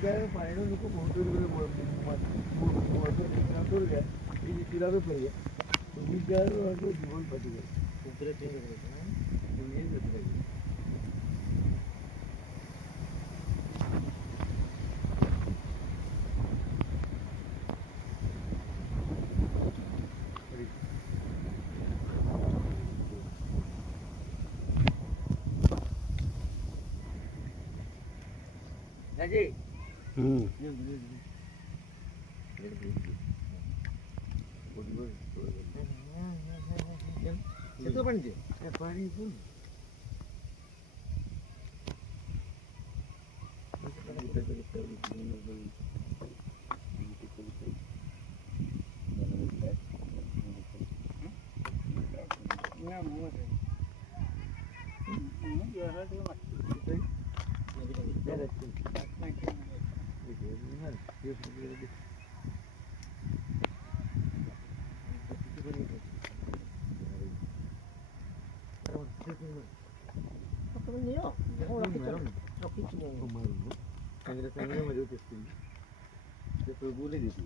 paano ko motor ya ini tidak berperi bicara aku jual padu ऊपर change कर देना ये करते हैं जी itu apa nih? Paling pun. Boleh gitu.